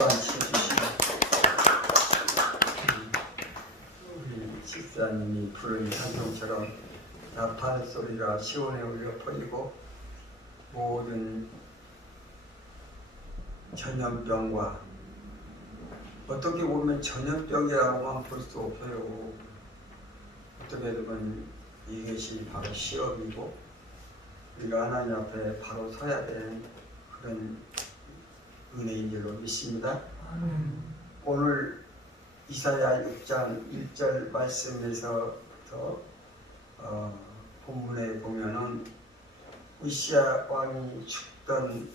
우리 집사님이 부른 찬송처럼 나팔 소리가 시온에 울려 퍼지고 모든 전염병과, 어떻게 보면 전염병이라고만 볼 수 없어요. 어떻게 보면 이것이 바로 시험이고 우리가 하나님 앞에 바로 서야 되는 그런 은혜인 줄로 믿습니다. 오늘 이사야 6장 1절 말씀에서 본문에 보면은 우시야 왕이 죽던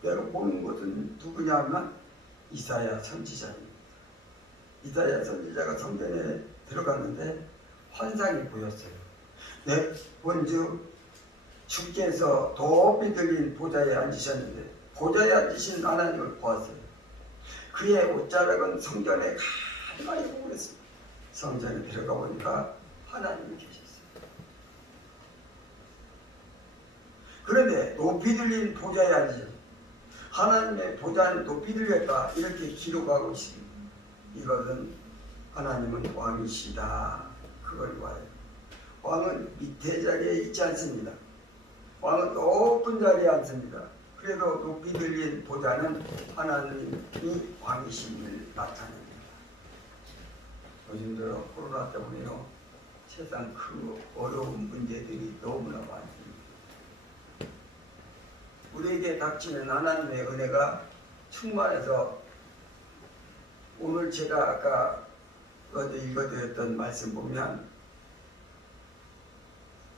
때로 보는 것은 누구냐면 이사야 선지자입니다. 이사야 선지자가 성전에 들어갔는데 환상이 보였어요. 먼저 주께서 높이 들린 보좌에 앉으셨는데 보좌에 앉으신 하나님을 보았어요. 그의 옷자락은 성전에 가만히 보고 있습니다. 성전에 들어가 보니까 하나님이 계셨어요. 그런데 높이 들린 보좌에 앉으셨어요. 하나님의 보좌는 높이 들렸다, 이렇게 기록하고 있습니다. 이것은 하나님은 왕이시다, 그걸 말해요. 왕은 밑에 자리에 있지 않습니다. 왕은 높은 자리에 앉습니다. 그래도 높이 들린 보좌는 하나님이 왕이심을 나타냅니다. 요즘 들어 코로나 때문에요, 세상 그 어려운 문제들이 너무나 많습니다. 우리에게 닥치는 하나님의 은혜가 충만해서, 오늘 제가 아까 어제 읽어드렸던 말씀 보면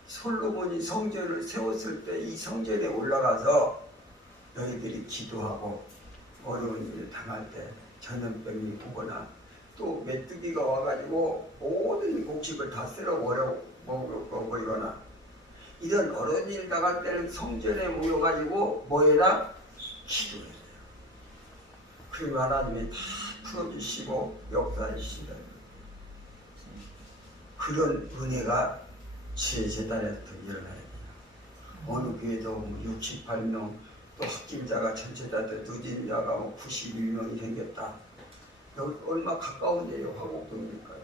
솔로몬이 성전을 세웠을 때 이 성전에 올라가서 너희들이 기도하고 어려운 일을 당할 때 전염병이 오거나 또 메뚜기가 와가지고 모든 곡식을 다 쓸어 먹어버리거나 이런 어려운 일 당할 때는 성전에 모여가지고 뭐해라? 기도해요. 그러면 하나님이 다 풀어주시고 역사해주신다. 그런 은혜가 제 재단에서 일어나야 돼요. 어느 교회도 68명, 또 확진자가 전체다 때 늦은 자가 91명이 생겼다. 여기 얼마 가까운데요, 화곡동이니까요.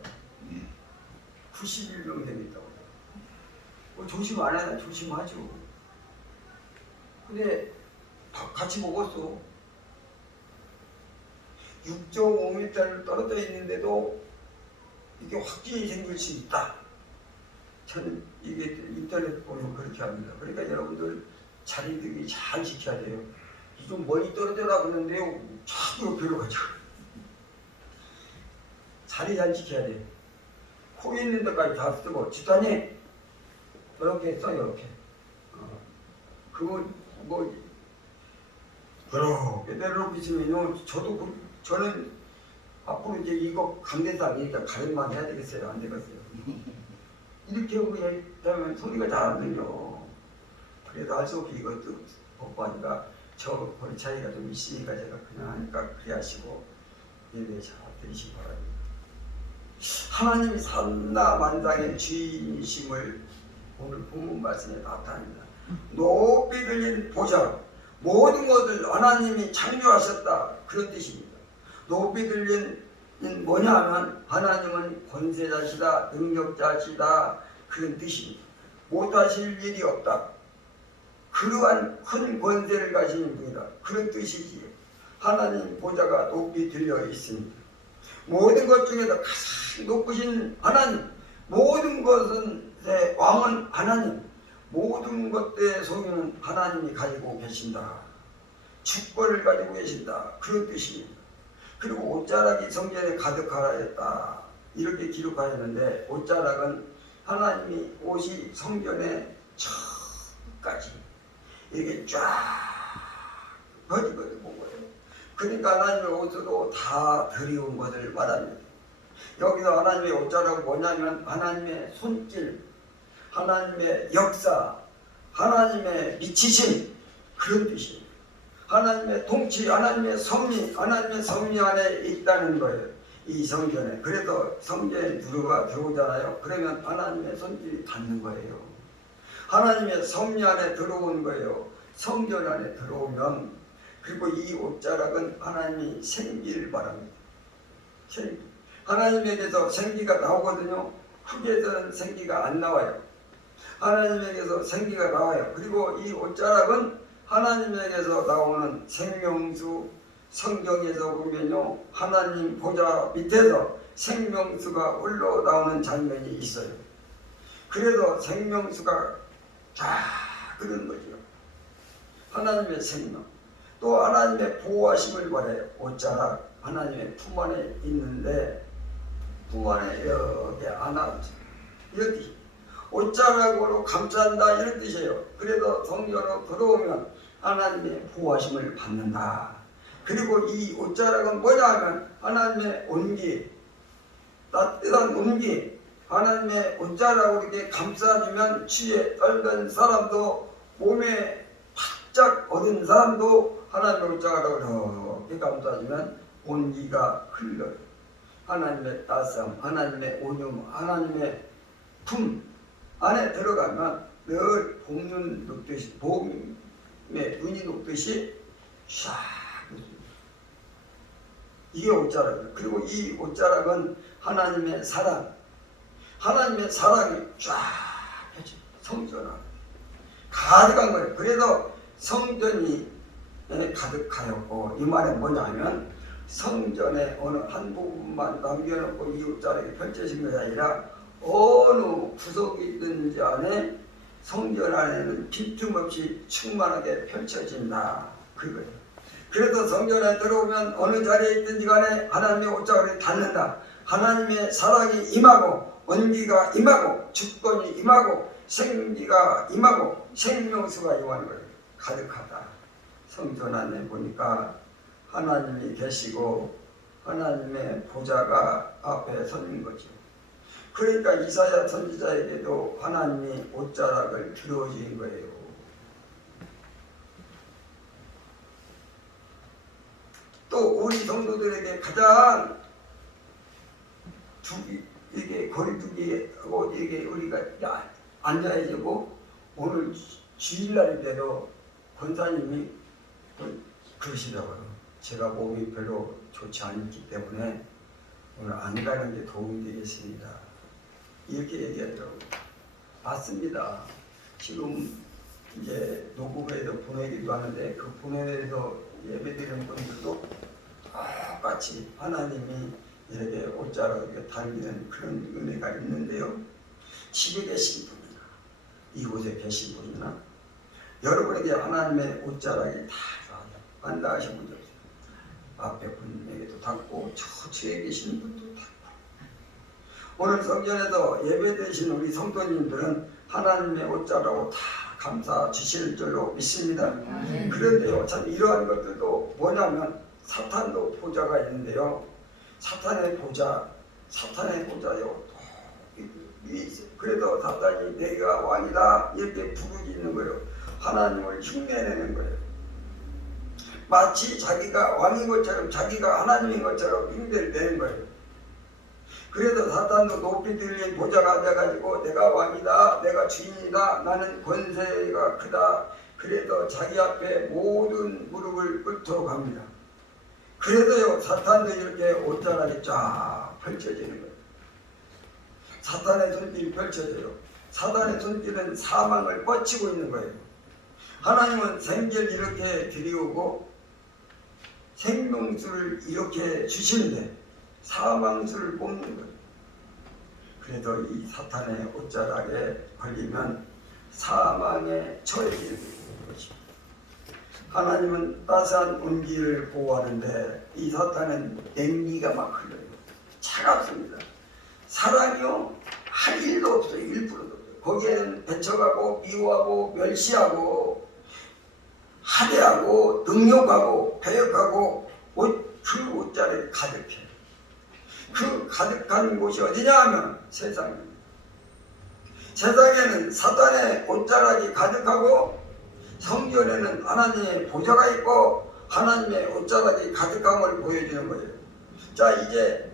91명 생겼다고. 조심 안 하나 조심하죠. 근데 같이 먹었어. 6.5m를 떨어져 있는데도 이게 확진이 생길 수 있다. 저는 이게 인터넷 보면 그렇게 합니다. 그러니까 여러분들 자리들이 잘 지켜야 돼요. 좀 멀리 떨어져라 그러는데요, 자꾸 옆으로 가죠. 자리 잘 지켜야 돼요. 코 있는 데까지 다 쓰고, 집사님 이렇게 써, 이렇게. 그거 그렇게 내려놓고 있으면요, 저는 앞으로 이제 이거 강대도 아니니까 가름만 해야 되겠어요? 안 되겠어요? 이렇게 하면 소리가 잘 안 들려. 그래도 할 수 없이 이것도 먹고 하니까 저 거리 차이가 좀 있으니까 제가 그냥 하니까 그래 하시고 예배 잘 드리시기 바랍니다. 하나님이 산나만상의 주인이심을 오늘 본문 말씀에 나타납니다. 높이 들린 보좌, 모든 것을 하나님이 창조하셨다, 그런 뜻입니다. 높이 들린 뭐냐 하면 하나님은 권세자시다, 능력자시다, 그런 뜻입니다. 못하실 일이 없다, 그러한 큰 권세를 가진 분이다, 그런 뜻이지. 하나님 보좌가 높이 들려 있습니다. 모든 것 중에서 가장 높으신 하나님, 모든 것은 왕은 하나님, 모든 것들의 소유는 하나님이 가지고 계신다, 주권을 가지고 계신다, 그런 뜻입니다. 그리고 옷자락이 성전에 가득하라 했다, 이렇게 기록하였는데, 옷자락은 하나님이 옷이 성전에 저까지 이렇게 쫙 퍼지거든 보고요. 그러니까 하나님의 옷으로 다 드리운 것을 말합니다. 여기서 하나님의 옷자락은 뭐냐면 하나님의 손길, 하나님의 역사, 하나님의 미치심, 그런 뜻입니다. 하나님의 통치, 하나님의 섭리 안에 있다는 거예요, 이 성전에. 그래서 성전에 들어오잖아요. 그러면 하나님의 손길이 닿는 거예요. 하나님의 섭리 안에 들어온 거예요. 성전 안에 들어오면 그리고 이 옷자락은 하나님이 생기를 바랍니다. 생기. 하나님에게서 생기가 나오거든요. 흙에서는 생기가 안 나와요. 하나님에게서 생기가 나와요. 그리고 이 옷자락은 하나님에게서 나오는 생명수, 성경에서 보면요, 하나님 보좌 밑에서 생명수가 흘러나오는 장면이 있어요. 그래서 생명수가 쫙 흐르는 거죠. 하나님의 생명. 또 하나님의 보호하심을 바라요. 옷자락 하나님의 품 안에 있는데 품 안에 이렇게 안아주죠. 이런 뜻이 옷자락으로 감싼다 이런 뜻이에요. 그래서 성전으로 들어오면 하나님의 보호하심을 받는다. 그리고 이 옷자락은 뭐냐 하면 하나님의 온기, 따뜻한 온기, 하나님의 옷자락으로 이렇게 감싸주면 추위에 떨던 사람도, 몸에 바짝 얻은 사람도 하나님의 옷자락으로 이렇게 감싸주면 온기가 흘러요. 하나님의 따스함, 하나님의 온유, 하나님의 품 안에 들어가면 늘 봄눈 녹듯이, 봄에 눈이 녹듯이 샥 이게 옷자락이에요. 그리고 이 옷자락은 하나님의 사랑, 하나님의 사랑이 쫙 펼쳐 성전을 가득한 거예요. 그래서 성전이 가득하였고, 이 말은 뭐냐면 성전의 어느 한 부분만 남겨놓고 이 옷자락이 펼쳐진 것이 아니라 어느 구석이든지 안에 성전 안에는 빈틈없이 충만하게 펼쳐진다. 그거예요. 그래서 성전에 들어오면 어느 자리에 있든지 간에 하나님의 옷자락을 닿는다. 하나님의 사랑이 임하고 온기가 임하고 주권이 임하고 생기가 임하고 생명수가 임하는 거예요. 가득하다. 성전 안에 보니까 하나님이 계시고 하나님의 보좌가 앞에 서는 거죠. 그러니까 이사야 선지자에게도 하나님이 옷자락을 들어주신 거예요. 또 우리 성도들에게 가장 이게 거리두기하고 이게 우리가 앉아야 되고, 오늘 주일날인데도 권사님이 그러시더라고요. 제가 몸이 별로 좋지 않기 때문에 오늘 안 가는 게 도움이 되겠습니다. 이렇게 얘기하더라고요. 맞습니다. 지금 이제 녹음에도 보내기도 하는데 그 보내서 예배드리는 분들도 똑같이 하나님이 이렇게 옷자락에 달리는 그런 은혜가 있는데요. 집에 계신 분이나 이곳에 계신 분이나 여러분에게 하나님의 옷자락이 다 안다 하신 분들 없어요. 앞에 분에게도 닿고 저쪽에 계신 분도 닿고, 오늘 성전에서 예배드리신 우리 성도님들은 하나님의 옷자락으로 다 감사 주실 줄로 믿습니다. 그런데요, 참 이러한 것들도 뭐냐면 사탄도 보좌가 있는데요. 사탄의 보좌요. 위에 있어요. 그래도 사탄이 내가 왕이다 이렇게 부르짖는 거예요. 하나님을 흉내내는 거예요. 마치 자기가 왕인 것처럼, 자기가 하나님인 것처럼 흉내를 내는 거예요. 그래서 사탄도 높이 들린 보좌가 앉아가지고 내가 왕이다, 내가 주인이다, 나는 권세가 크다. 그래서 자기 앞에 모든 무릎을 꿇도록 합니다. 그래도요, 사탄도 이렇게 옷자락이 쫙 펼쳐지는 거예요. 사탄의 손길이 펼쳐져요. 사탄의 손길은 사망을 뻗치고 있는 거예요. 하나님은 생기를 이렇게 들이우고 생명수를 이렇게 주시는데 사망수를 뽑는 거예요. 그래도 이 사탄의 옷자락에 걸리면 사망에 처해지는 것입니다. 하나님은 따스한 온기를 보호하는데 이 사탄은 냉기가 막 흘러요. 차갑습니다. 사랑이요, 한 일도 없어요. 1%도 없어요. 거기에는 배척하고 미워하고 멸시하고 하대하고 능욕하고 배역하고 그 옷자락이 가득해요. 그 가득한 곳이 어디냐 하면 세상입니다. 세상에는 사탄의 옷자락이 가득하고 성전에는 하나님의 보좌가 있고 하나님의 옷자락이 가득함을 보여주는 거예요. 자, 이제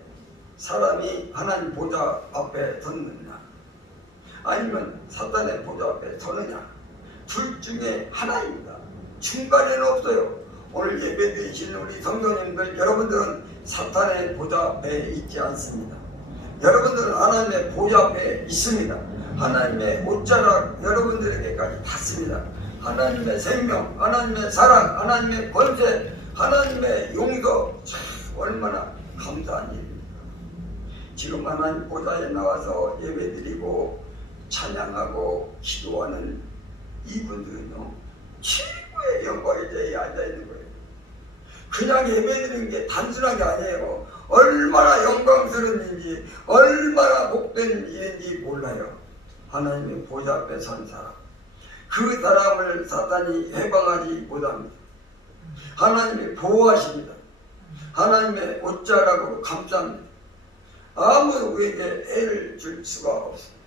사람이 하나님 보좌 앞에 섰느냐 아니면 사탄의 보좌 앞에 서느냐, 둘 중에 하나입니다. 중간에는 없어요. 오늘 예배드리신 우리 성도님들, 여러분들은 사탄의 보좌 앞에 있지 않습니다. 여러분들은 하나님의 보좌 앞에 있습니다. 하나님의 옷자락 여러분들에게까지 닿습니다. 하나님의 생명, 하나님의 사랑, 하나님의 권세, 하나님의 용서, 참 얼마나 감사한 일입니까? 지금 하나님 보좌에 나와서 예배드리고 찬양하고 기도하는 이분들은요, 최고의 영광의 자리에 앉아있는 거예요. 그냥 예배드리는 게 단순한 게 아니에요. 얼마나 영광스러운 일인지, 얼마나 복된 일인지 몰라요. 하나님의 보좌 앞에 선 사람, 그 사람을 사탄이 해방하지 못합니다. 하나님이 보호하십니다. 하나님의 옷자락으로 감쌉니다. 아무도 그에게 애를 줄 수가 없습니다.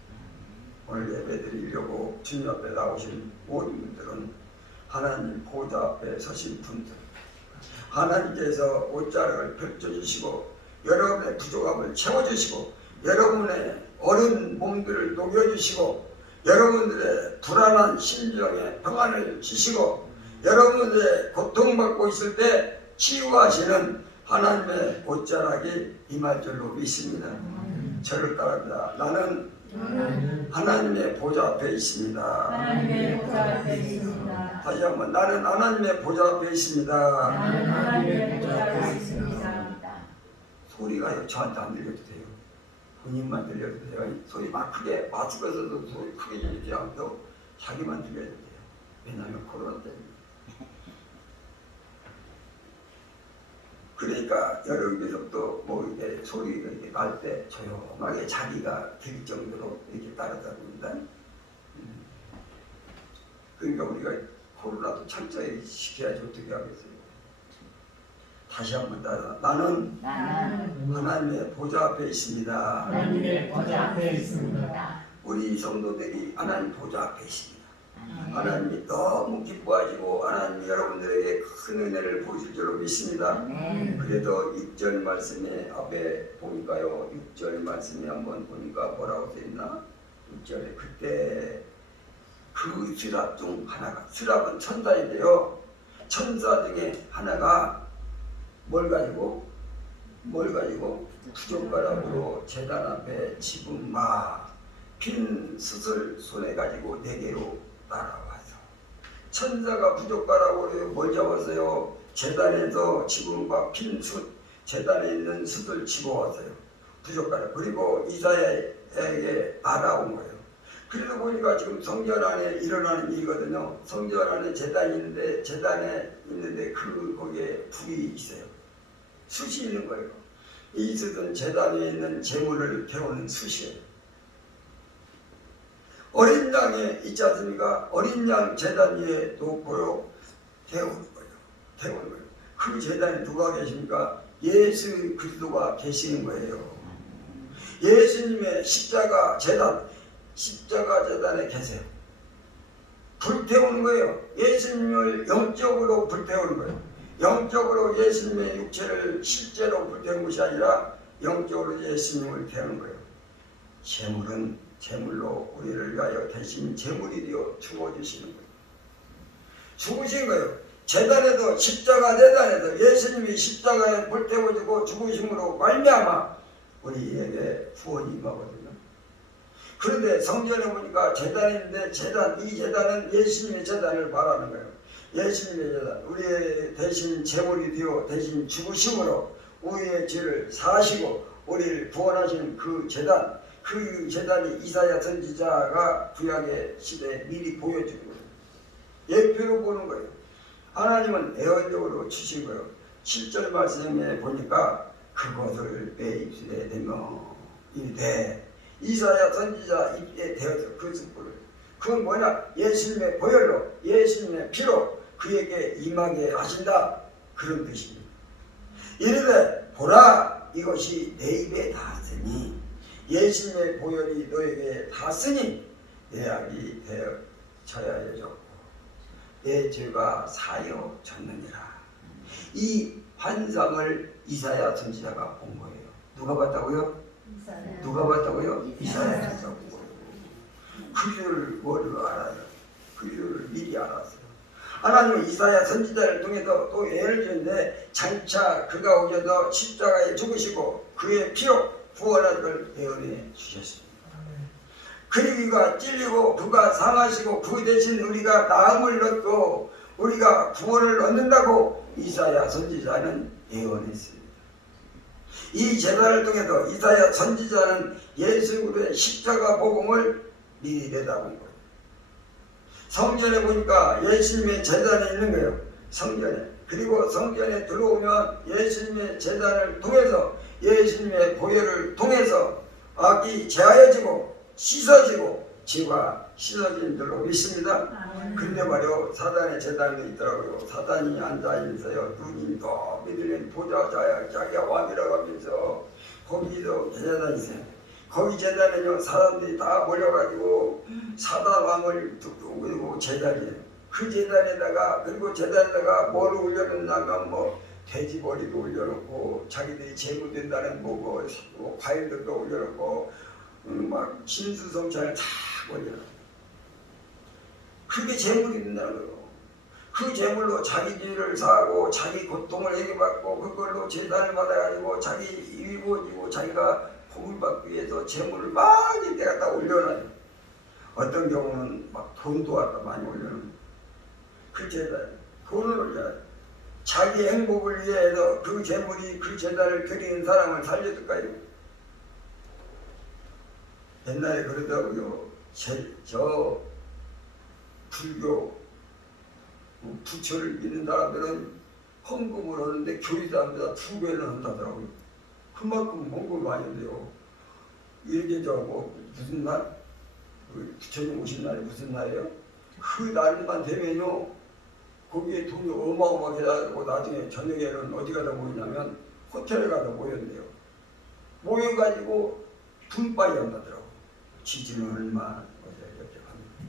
오늘 예배드리려고 주님 앞에 나오신 모든 분들은 하나님 보좌 앞에 서신 분들, 하나님께서 옷자락을 펼쳐주시고 여러분의 부족함을 채워주시고 여러분의 어린 몸들을 녹여주시고 여러분들의 불안한 심정에 평안을 주시고 여러분들의 고통받고 있을 때 치유하시는 하나님의 옷자락이 임할 줄로 믿습니다. 저를 따릅니다. 나는 하나님의 보좌 앞에 있습니다. 하나님의 보좌 앞에 있습니다. 다시 한번, 나는 하나님의 보좌 앞에 있습니다. 나는 하나님의 보좌 앞에 있습니다. 소리가요, 저한테 안 들려도 돼요. 본인만 들려도 돼요. 소리 막 크게, 마스크에서도 소리 크게 들리지 않고 자기만 들려도 돼요. 왜냐하면 코로나 때문에. 그러니까 여러분께서도 뭐 이게 소리가 이렇게 날 때 조용하게 자기가 들 정도로 이렇게 따라다닙니다. 그러니까 우리가 코로나도 철저히 시켜야지 어떻게 하겠어요. 다시 한번 따라. 나는 하나님의 보좌 앞에 있습니다. 하나님의 보좌 앞에 있습니다. 우리 성도들이 하나님 보좌 앞에 있습니다. 하나님이 너무 기뻐하시고 하나님이 여러분들에게 큰 은혜를 보실 줄로 믿습니다. 그래도 6절 말씀에 앞에 보니까요, 6절 말씀에 한번 보니까 뭐라고 써있나? 6절에 그때 그 스랍 중 하나가, 스랍은 천사인데요, 천사 중에 하나가 뭘 가지고 부젓가락으로 제단 앞에 집은 핀 숯을 손에 가지고 네 개로 따라와서, 천사가 부젓가락으로 뭘 잡았어요? 제단에서 집은 핀 숯, 제단에 있는 숯을 집어왔어요. 부젓가락. 그리고 이사야에게 알아온 거예요. 그래서 보니까 지금 성전 안에 일어나는 일이거든요. 성전 안에 제단이 있는데, 제단에 있는데 거기에 불이 있어요. 숯이 있는 거예요. 이 숯은 제단에 있는 재물을 태우는 숯이에요. 어린 양에 있지 않습니까? 어린 양 제단 위에 놓고요, 태우는 거예요. 그 제단에 누가 계십니까? 예수 그리스도가 계시는 거예요. 예수님의 십자가 제단에 계세요. 불태우는 거예요. 예수님을 영적으로 불태우는 거예요. 영적으로 예수님의 육체를 실제로 불태우는 것이 아니라 영적으로 예수님을 태우는 거예요. 재물은 재물로 우리를 위하여 대신 재물이 되어 죽어주시는 거예요. 죽으신 거예요. 제단에도 십자가 제단에도 예수님이 십자가에 불태워지고 죽으심으로 말미암아 우리에게 구원이 임하거든요. 그런데 성전에 보니까 제단인데 이 제단은 예수님의 제단을 말하는 거예요. 예수님의 제단, 우리의 대신 제물이 되어 대신 죽으심으로 우리의 죄를 사하시고 우리를 구원하시는 그 제단, 그 제단이 이사야 선지자가 구약의 시대에 미리 보여주는 거예요. 예표로 보는 거예요. 하나님은 애언적으로 주신 거예요. 7절 말씀에 보니까 그것을 내 입술에 대며 이르되, 이사야 선지자 입에 대어서 그 숯불을, 그건 뭐냐? 예수님의 보혈로, 예수님의 피로 그에게 임하게 하신다, 그런 뜻입니다. 이르되 보라, 이것이 내 입에 닿았으니, 예수님의 보혈이 너에게 닿았으니 내 악이 되어져야졌고 내 죄가 사여졌느니라. 이 환상을 이사야 선지자가 본 거예요. 누가 봤다고요? 누가 봤다고요? 이사야 선지자가 본 거예요. 그들을 뭐를 알아요? 그들을 미리 알았어요. 하나님은 이사야 선지자를 통해서 또 예를 주는데 장차 그가 오셔서 십자가에 죽으시고 그의 피로 구원할 걸 예언해 주셨습니다. 그리가 찔리고 그가 상하시고 그 대신 우리가 나음을 얻고 우리가 구원을 얻는다고 이사야 선지자는 예언했습니다. 이 제단을 통해서 이사야 선지자는 예수 그리스도의 십자가 복음을 미리 내다본 거예요. 성전에 보니까 예수님의 제단이 있는 거예요. 성전에. 그리고 성전에 들어오면 예수님의 제단을 통해서 예수님의 보혈을 통해서 악이 제하여지고 씻어지고 죄가 씻어진 줄로 믿습니다. 근데 말이요 사단의 제단도 있더라고요. 사단이 앉아있어요. 눈이 더 믿으면 보자 자기가 왕이라고 하면서 거기도 제단이 있어요. 거기 제단에는 사람들이 다 몰려가지고 사단 왕을 두고 그리고 제단이에요. 그 제단에다가 그리고 제단에다가 뭐를 올려놓냐면 뭐 돼지 머리도 올려놓고 자기들이 제물 된다는 뭐 과일들도 올려놓고 막 진수성찬을 다 올려놓고 그게 제물이 된다는 거예요. 그 제물로 자기 죄를 사하고 자기 고통을 해결받고 그걸로 제단을 받아가지고 자기 이루어지고 자기가 복을 받기 위해서 제물을 많이 내가 다 올려놔요. 어떤 경우는 막 돈도 갖다 많이 올려놓는 그 제단 돈을 올려놔요. 자기 행복을 위해서 그 제물이 그 제단을 드리는 사람을 살려줄까요? 옛날에 그러더라고요. 저 불교 부처를 믿는 사람들은 헌금을 하는데 교리사람보다 2배는 한다더라고요. 그만큼 헌금을 많이 한대요. 이렇게 무슨 날? 부처님 오신 날이 무슨 날이에요? 그 날만 되면요 거기에 돈이 어마어마하게 나고 나중에 저녁에는 어디 가다 모이냐면 호텔에 가다 모였는데요. 모여가지고 분바이 한다더라고요. 지지는 얼마 이렇게 합니다.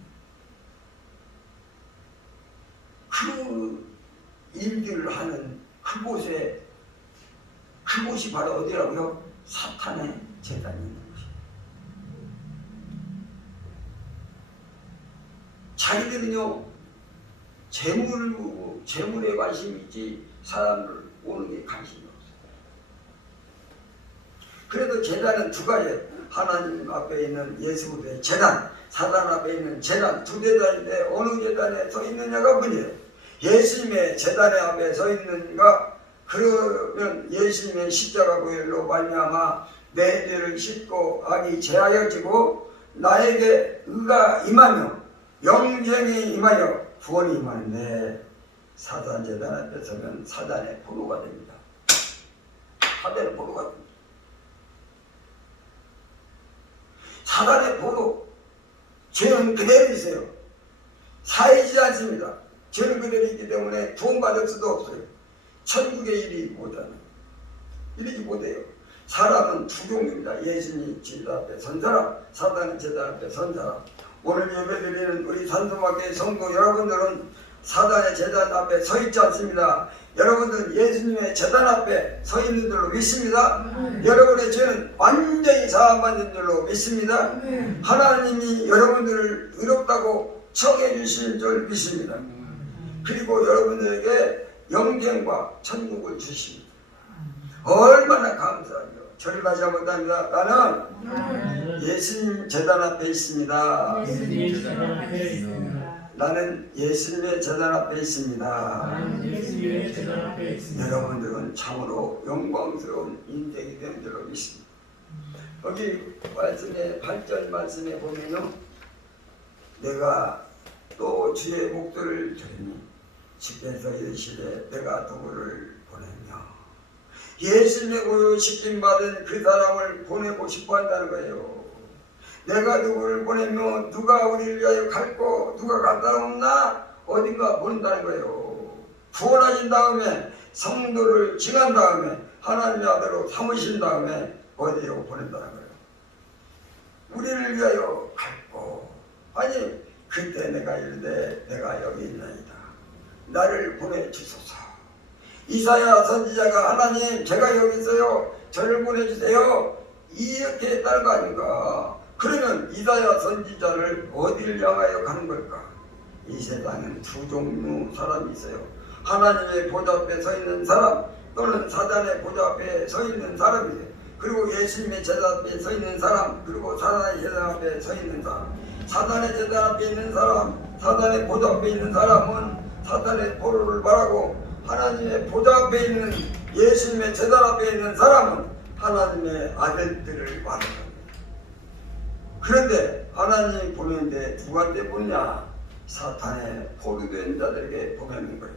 그 일들을 하는 그곳이 바로 어디라고요? 사탄의 제단이 있는 곳이에요. 자기들은요 재물에 관심이 있지 사람을 오는 게 관심이 없어요. 그래도 제단은 2가지예요. 하나님 앞에 있는 예수 그리스도의 제단, 사단 앞에 있는 제단, 2제단인데 어느 제단에 서 있느냐가 문제예요. 예수님의 제단의 앞에 서 있는가? 그러면 예수님의 십자가 보혈로 말미암아 내 죄를 씻고 악이 제하여지고 나에게 의가 임하며 영생이 임하여 구원이 임하는데 사단 제단 앞에 서면 사단의 포로가 됩니다. 사단의 포로가 됩니다. 사단의 포로, 죄는 그대로 있어요. 사해지지 않습니다. 죄는 그대로 있기 때문에 구원받을 수도 없어요. 천국의 일이 못하는 이러지 못해요. 사람은 2종류입니다. 예수님 제단 앞에 선 사람, 사단의 제단 앞에 선 사람. 오늘 예배드리는 우리 산소마교회 성도 여러분들은 사단의 제단 앞에 서 있지 않습니다. 여러분들은 예수님의 제단 앞에 서 있는 줄로 믿습니다. 여러분의 죄는 완전히 사함받는 줄로 믿습니다. 하나님이 여러분들을 의롭다고 청해 주신 줄 믿습니다. 그리고 여러분들에게 영생과 천국을 주십니다. 얼마나 감사하죠. 저를 다시 한번 답니다. 나는 예수님 제단 앞에 있습니다. 나는 예수님의 제단 앞에 있습니다. 여러분들은 참으로 영광스러운 인생이 되는 줄로 믿습니다. 여기 말씀에 8절 말씀에 보면요, 내가 또 주의 목소리를 들으니 집에서 이르시되 내가 누구를 보내며 예수님의 고요시킴 받은 그 사람을 보내고 싶어 한다는 거예요. 내가 누구를 보내며 누가 우리를 위하여 갈고 누가 갈 사람 없나? 어딘가 보낸다는 거예요. 구원하신 다음에 성도를 징한 다음에 하나님의 아들로 삼으신 다음에 어디로 보낸다는 거예요. 우리를 위하여 갈고, 아니 그때 내가 이르되 내가 여기 있나이다. 나를 보내주소서. 이사야 선지자가 하나님 제가 여기 있어요. 저를 보내주세요. 이렇게 했다는 거 아닌가. 그러면 이사야 선지자를 어디를 향하여 가는 걸까? 이 세상에는 두 종류 사람이 있어요. 하나님의 보좌 앞에 서 있는 사람 또는 사단의 보좌 앞에 서 있는 사람이에요. 그리고 예수님의 제자 앞에 서 있는 사람, 그리고 사단의 제자 앞에 서 있는 사람. 사단의 제자 앞에 있는 사람, 사단의 보좌 앞에 있는 사람은 사단의 포로를 말하고, 하나님의 보좌 앞에 있는 예수님의 제자 앞에 있는 사람은 하나님의 아들들을 말하는 겁니다. 그런데 하나님이 보내는데 누구한테 보내냐? 사탄의 포로된 자들에게 보내는 거예요.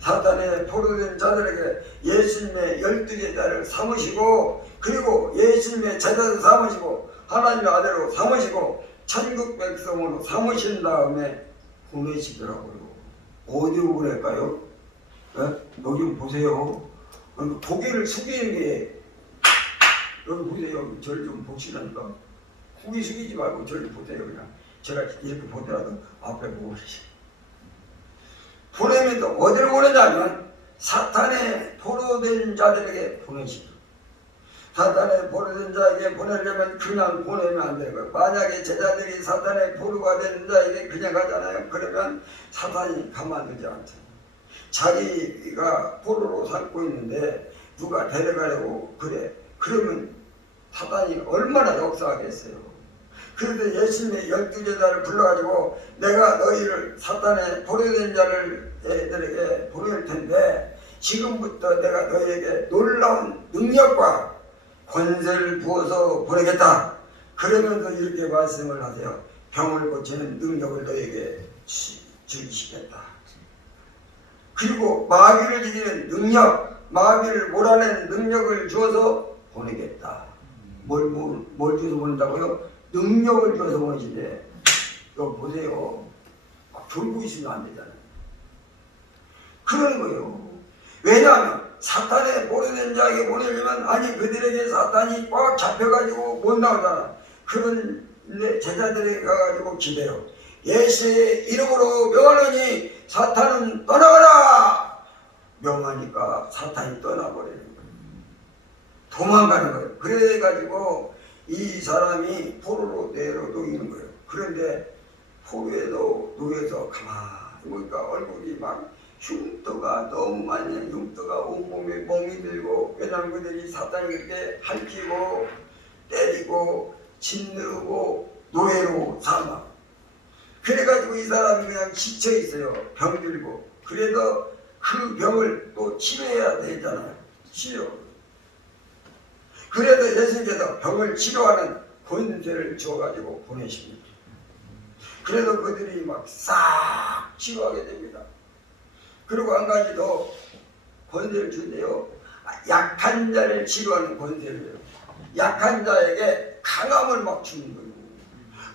사탄의 포로된 자들에게 예수님의 12제자를 삼으시고, 그리고 예수님의 제자를 삼으시고, 하나님의 아들로 삼으시고, 천국 백성으로 삼으신 다음에 보내시더라고요. 어디로 보낼까요? 여기 보세요. 고개를 숙이는 게, 여기 보세요. 저를 좀 보시라니까. 고개 숙이지 말고 저를 보세요. 그냥 제가 이렇게 보더라도 앞에 보고 계세요. 보내면 또 어디를 보내냐면 사탄의 포로된 자들에게 보내시죠. 사탄의 포로된 자에게 보내려면 그냥 보내면 안 되는 거예요. 만약에 제자들이 사탄의 포로가 된 자에게 그냥 가잖아요. 그러면 사탄이 가만두지 않죠. 자기가 포로로 삼고 있는데 누가 데려가려고 그래. 그러면 사탄이 얼마나 역사하겠어요. 그런데 예수님의 12제자를 불러가지고 내가 너희를 사탄의 포로된 자들에게 보낼 텐데 지금부터 내가 너희에게 놀라운 능력과 권세를 부어서 보내겠다. 그러면서 이렇게 말씀을 하세요. 병을 고치는 능력을 너희에게 주시겠다. 그리고 마귀를 이기는 능력, 마귀를 몰아내는 능력을 주어서 보내겠다. 뭘 주어서 보낸다고요? 능력을 주어서 보내신대. 이거 보세요. 막 졸고 있으면 안 되잖아요. 그러는 거예요. 왜냐하면 사탄의 포로된 자에게 보내려면 아니 그들에게 사탄이 꽉 잡혀가지고 못 나오잖아. 그런 제자들에게 가가지고 기대요. 예수의 이름으로 명하노니 사탄은 떠나가라. 명하니까 사탄이 떠나버리는 거예요. 도망가는 거예요. 그래가지고 이 사람이 포로로 내려놓이는 거예요. 그런데 포로에 놓여서 가만히 보니까 얼굴이 막 흉터가 너무 많이, 흉터가 온몸에 멍이 들고, 왜냐하면 그들이 사탄이 그렇게 핥히고 때리고 짓누르고 노예로 삼아. 그래가지고 이 사람이 그냥 지쳐 있어요. 병 들고. 그래도 그 병을 또 치료해야 되잖아요. 치료. 그래도 예수님께서 병을 치료하는 권세를 줘가지고 보내십니다. 그래도 그들이 막 싹 치료하게 됩니다. 그리고 한 가지 더 권세를 준대요. 약한 자를 치료하는 권세를 줘요. 약한 자에게 강함을 막 주는 거예요.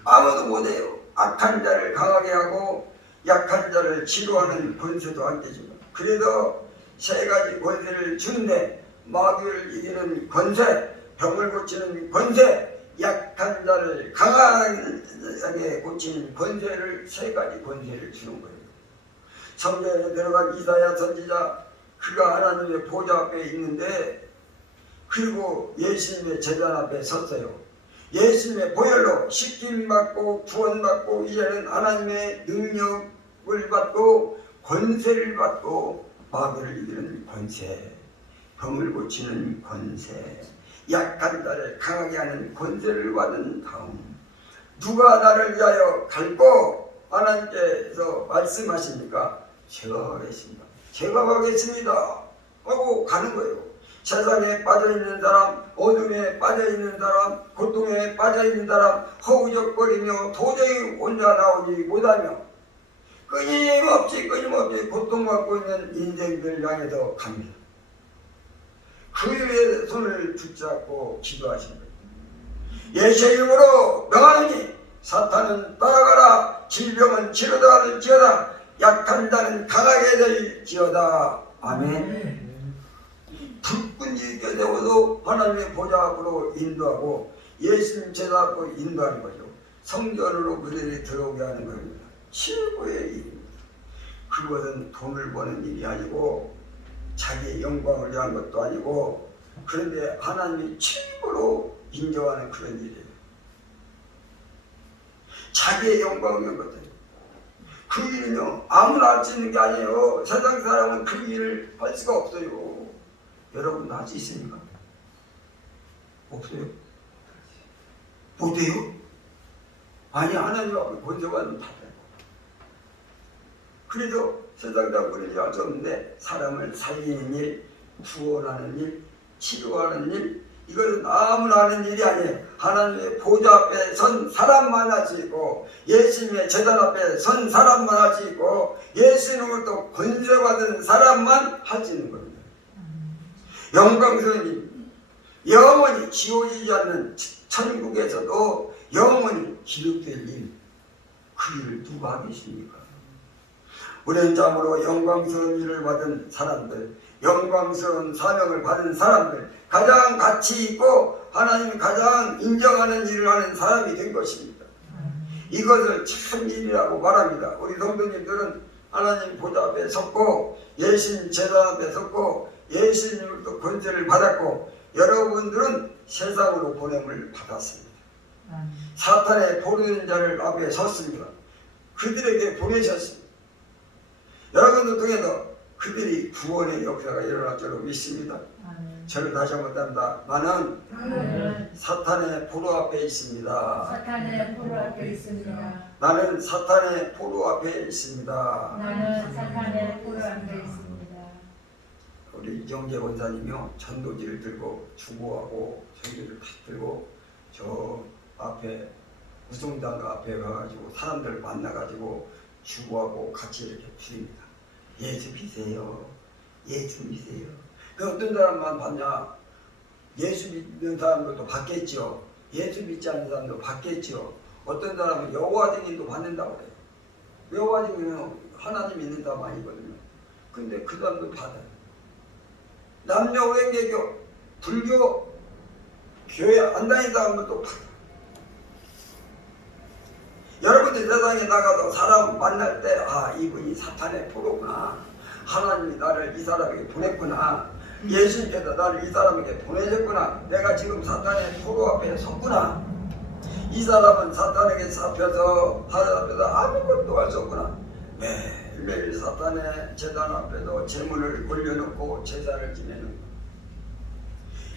아무도 못해요. 악한 자를 강하게 하고 약한 자를 치료하는 권세도 함께 줍니다. 그래도 세 가지 권세를 주는데 마귀를 이기는 권세, 병을 고치는 권세, 약한 자를 강하게 고치는 권세를 세 가지 권세를 주는 거예요. 성경에 들어간 이사야 선지자 그가 하나님의 보좌 앞에 있는데 그리고 예수님의 제자 앞에 섰어요. 예수님의 보혈로 씻김받고 구원받고 이제는 하나님의 능력을 받고 권세를 받고 마귀를 이기는 권세, 병을 고치는 권세, 약한 자를 강하게 하는 권세를 받은 다음 누가 나를 위하여 갈고 하나님께서 말씀하십니까? 제가 가겠습니다. 제가 가겠습니다. 하고 가는 거예요. 세상에 빠져있는 사람, 어둠에 빠져있는 사람, 고통에 빠져있는 사람, 허우적거리며 도저히 혼자 나오지 못하며 끊임없이 고통받고 있는 인생들 향해서 갑니다. 그 위에 손을 붙잡고 기도하신 거예요. 예수의 이름으로 명하노니 사탄은 따라가라. 질병은 치료할지어다. 약한 자는 강하게 될지어다. 아멘. 불끈히 있게 되어도 하나님의 보좌 앞으로 인도하고 예수님 제자 앞으로 인도하는 거죠. 성전으로 그들이 들어오게 하는 겁니다. 최고의 일입니다. 그것은 돈을 버는 일이 아니고 자기의 영광을 위한 것도 아니고 그런데 하나님이 최고로 인정하는 그런 일이에요. 자기의 영광을 위한 것도 아니고 그 일은요 아무나 할 수 있는 게 아니에요. 세상 사람은 그 일을 할 수가 없어요. 여러분 할 수 있습니까? 없어요? 못해요? 아니 하나님 앞에 권세받으면 다 돼요. 그래서 세상 사람은 할 수 없는데 사람을 살리는 일, 구원하는 일, 치료하는 일, 이것은 아무나 하는 일이 아니에요. 하나님의 보좌 앞에 선 사람만 할 수 있고, 예수님의 재단 앞에 선 사람만 할 수 있고, 예수님으로부터 권세받은 사람만 할 수 있는 겁니다. 영광스러운 일, 영원히 지워지지 않는 천국에서도 영원히 기록될 일, 그 일을 누가 하겠습니까? 오랜 잠으로 영광스러운 일을 받은 사람들, 영광스러운 사명을 받은 사람들, 가장 가치 있고 하나님이 가장 인정하는 일을 하는 사람이 된 것입니다. 이것을 참 일이라고 말합니다. 우리 성도님들은 하나님 보좌 앞에 섰고 예수님 제단 앞에 섰고 예수님으로부터 권세를 받았고 여러분들은 세상으로 보냄을 받았습니다. 사탄의 보내는 자를 앞에 섰습니다. 그들에게 보내셨습니다. 여러분들 통해서 그들이 구원의 역사가 일어날 줄로 믿습니다. 저를 다시 한번 답니다. 나는 사탄의 포로 앞에 있습니다. 사탄의 포로 앞에 있습니다. 나는 사탄의 포로 앞에 있습니다. 나는 사탄의 포로 앞에 있습니다. 우리 이정재 권사님이요 전도지를 들고 주고하고 전도지를 다 들고 저 앞에 우성당 앞에 가가지고 사람들 만나가지고 주고하고 같이 이렇게 드립니다. 예수 믿으세요. 예수 믿으세요. 그 어떤 사람만 받냐? 예수 믿는 사람들도 받겠죠. 예수 믿지 않는 사람도 받겠죠. 어떤 사람은 여호와 증인도 받는다고 그래요. 여호와 증인은 하나님 믿는 사람 아니거든요. 근데 그 사람도 받아요. 남녀오행개교, 불교, 교회 안 다니는 사람들도 받아요. 여러분들 세상에 나가서 사람 만날 때 아 이분이 사탄의 포로구나. 하나님이 나를 이 사람에게 보냈구나. 예수님께서 나를 이 사람에게 보내셨구나. 내가 지금 사탄의 포로 앞에 섰구나. 이 사람은 사탄에게 잡혀서 하나님 앞에서 아무것도 할 수 없구나. 매일매일 사탄의 제단 앞에서 제물을 올려놓고 제사를 지내는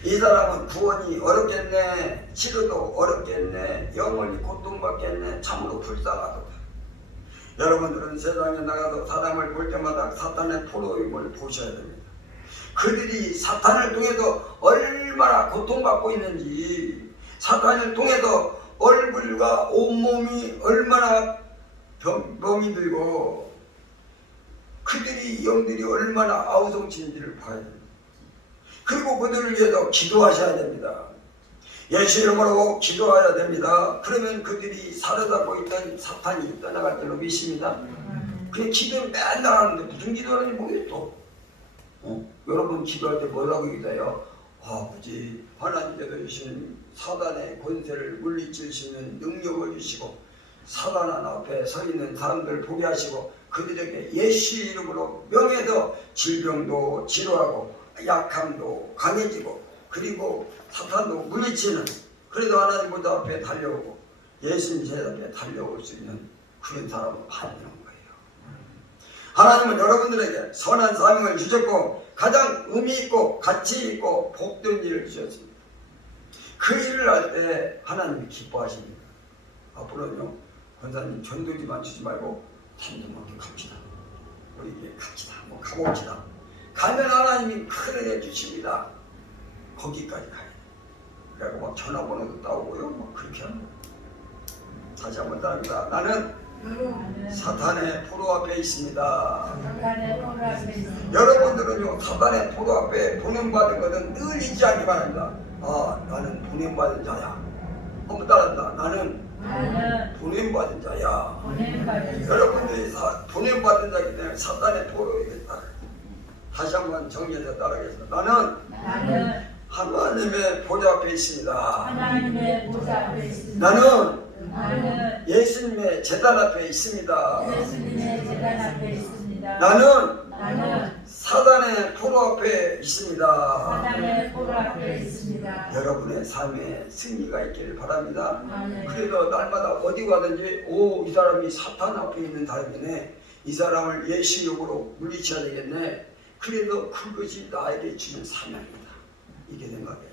이 사람은 구원이 어렵겠네. 치료도 어렵겠네. 영원히 고통받겠네. 참으로 불쌍하도다. 여러분들은 세상에 나가서 사람을 볼 때마다 사탄의 포로임을 보셔야 됩니다. 그들이 사탄을 통해서 얼마나 고통받고 있는지, 사탄을 통해서 얼굴과 온몸이 얼마나 병이 들고 그들이 영들이 얼마나 아우성치는지를 봐야 됩니다. 그리고 그들을 위해서 기도하셔야 됩니다. 예수 이름으로 기도해야 됩니다. 그러면 그들이 사로잡고 있던 사탄이 떠나갈 줄로 믿습니다. 그 기도를 맨날 하는데 무슨 기도하는지 모르겠어. 여러분 기도할 때 뭐라고 기도해요? 아버지 하나님께서 주신 사단의 권세를 물리칠 수 있는 능력을 주시고 사단 앞에 서 있는 사람들 보게 하시고 그들에게 예수 이름으로 명해서 질병도 치료하고 약함도 강해지고 그리고 사탄도 물리치는 그래도 하나님 보좌 앞에 달려오고 예수님 제자 앞에 달려올 수 있는 그런 사람을 만드는 거예요. 하나님은 여러분들에게 선한 사명을 주셨고 가장 의미있고 가치있고 복된 일을 주셨습니다. 그 일을 할 때 하나님이 기뻐하십니다. 앞으로는요 권사님 전도지만 주지 말고 산도만큼 갑시다. 우리 갑시다. 뭐 가봅시다. 가면 하나님이 큰 은혜 주십니다. 거기까지 가야 돼. 그래고 막 전화번호도 따오고요. 막 그렇게 합니다. 다시 한번 따릅니다. 나는 사탄의 포로 앞에 있습니다. 사탄의 포로 앞에 있습니다. 여러분들은요 사탄의 포로 앞에 보냄받은 것은 늘 잊지 않기 바랍니다. 아 나는 보냄받은 자야. 한번 따라한다. 나는 보냄받은 자야. 보냄받은 자. 여러분들이 보냄받은 자기 때문에 사탄의 포로이겠다. 다시 한번 정리해서 따라하겠습니다. 나는 하나님의 보좌 앞에 있습니다. 하나님의 보좌 앞에 있습니다. 나는 나는 예수님의 제단 앞에 있습니다. 예수님의 제단 앞에 있습니다. 나는 사단의 포로 앞에 있습니다. 사단의 포로 앞에 있습니다. 여러분의 삶에 승리가 있기를 바랍니다. 아멘. 그래도 날마다 어디 가든지 이 사람이 사탄 앞에 있는 사람이네, 이 사람을 예시력으로 물리쳐야 되겠네, 그래도 그것이 나에게 주는 사명이다, 이게 생각해야 돼.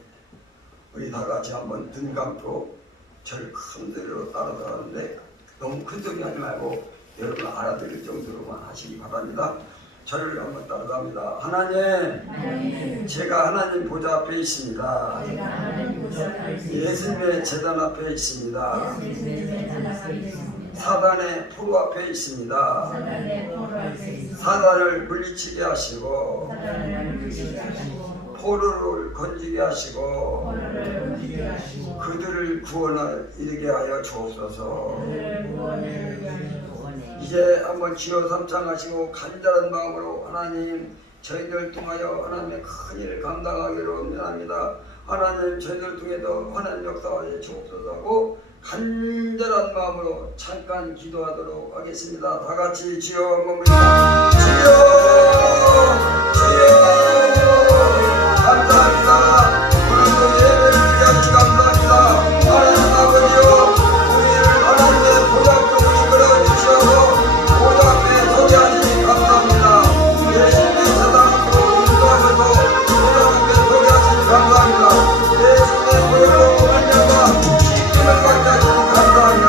우리 다 같이 한번 눈 감고 저를 큰 소리로 따라가는데 너무 큰 소리 하지 말고 여러분 알아들을 정도로만 하시기 바랍니다. 저를 한번 따라갑니다. 하나님, 제가 하나님 보좌 앞에 있습니다. 예수님의 제단 앞에 있습니다. 사단의 포로 앞에 있습니다. 사단을 물리치게 하시고 포로를 건지게 하시고 그들을 구원을 이르게 하여 주옵소서. 이제 한번 주여 삼창하시고 간절한 마음으로 하나님 저희들 통하여 하나님의 큰 일을 감당하기로 원합니다. 하나님 저희들 통해도 하나님 역사하여 주옵소서 하고 간절한 마음으로 잠깐 기도하도록 하겠습니다. 다 같이 주여 한번 부르자. 주여 감사합니다. 오늘도 예배를 드리지 감사합니다. 하나님 아버지여, 우리를 하나님의 보좌 쪽으로 이끌어 주시고 보좌 앞에 서게 하시니 감사합니다. 예수님의 사랑 앞으로 인도하셔서 보좌 앞에 서게 하시니 감사합니다. 예수님의 보혈로 완전과 힘을 받게 하시니 감사합니다.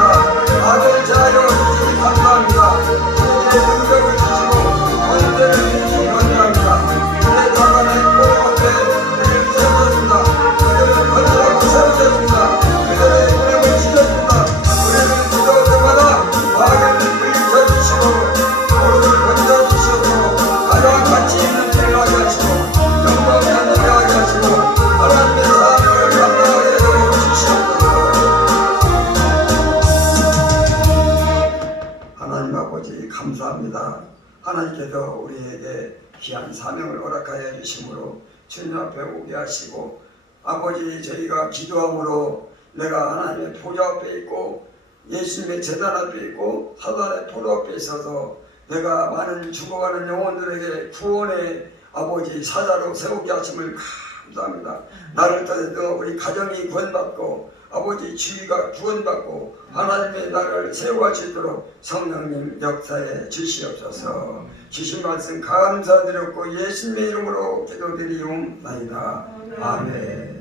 아들 자여 주시니 감사합니다. 우리의 능력을 주시고 권세를 주시니 감사합니다. 우리의 자간의 보좌 앞에 세우셨습니다. 그들을 건설하고 세우셨습니다. 그들의 운명을 지켰습니다. 우리를 기도 때마다 마귀를 물리쳐주시고 도를 건져주시고 가장 가치 있는 일을 하게 하시고 영광 있는 일을 하게 하시고 하나님의 사랑을 감당하게 하여 주시옵소서. 하나님 아버지 감사합니다. 하나님께서 우리에게 귀한 사명을 허락하여 주심으로 주님 앞에 오게 하시고 아버지 저희가 기도함으로 내가 하나님의 보좌 앞에 있고 예수님의 제단 앞에 있고 사단의 포로 앞에 있어서 내가 많은 죽어가는 영혼들에게 구원의 아버지 사자로 세우게 하심을 감사합니다. 나를 통해서 우리 가정이 구원받고 아버지 주위가 구원받고 하나님의 나라를 세워갈 수 있도록 성령님 역사해 주시옵소서. 주신 말씀 감사드렸고 예수님의 이름으로 기도드리옵나이다. 아멘.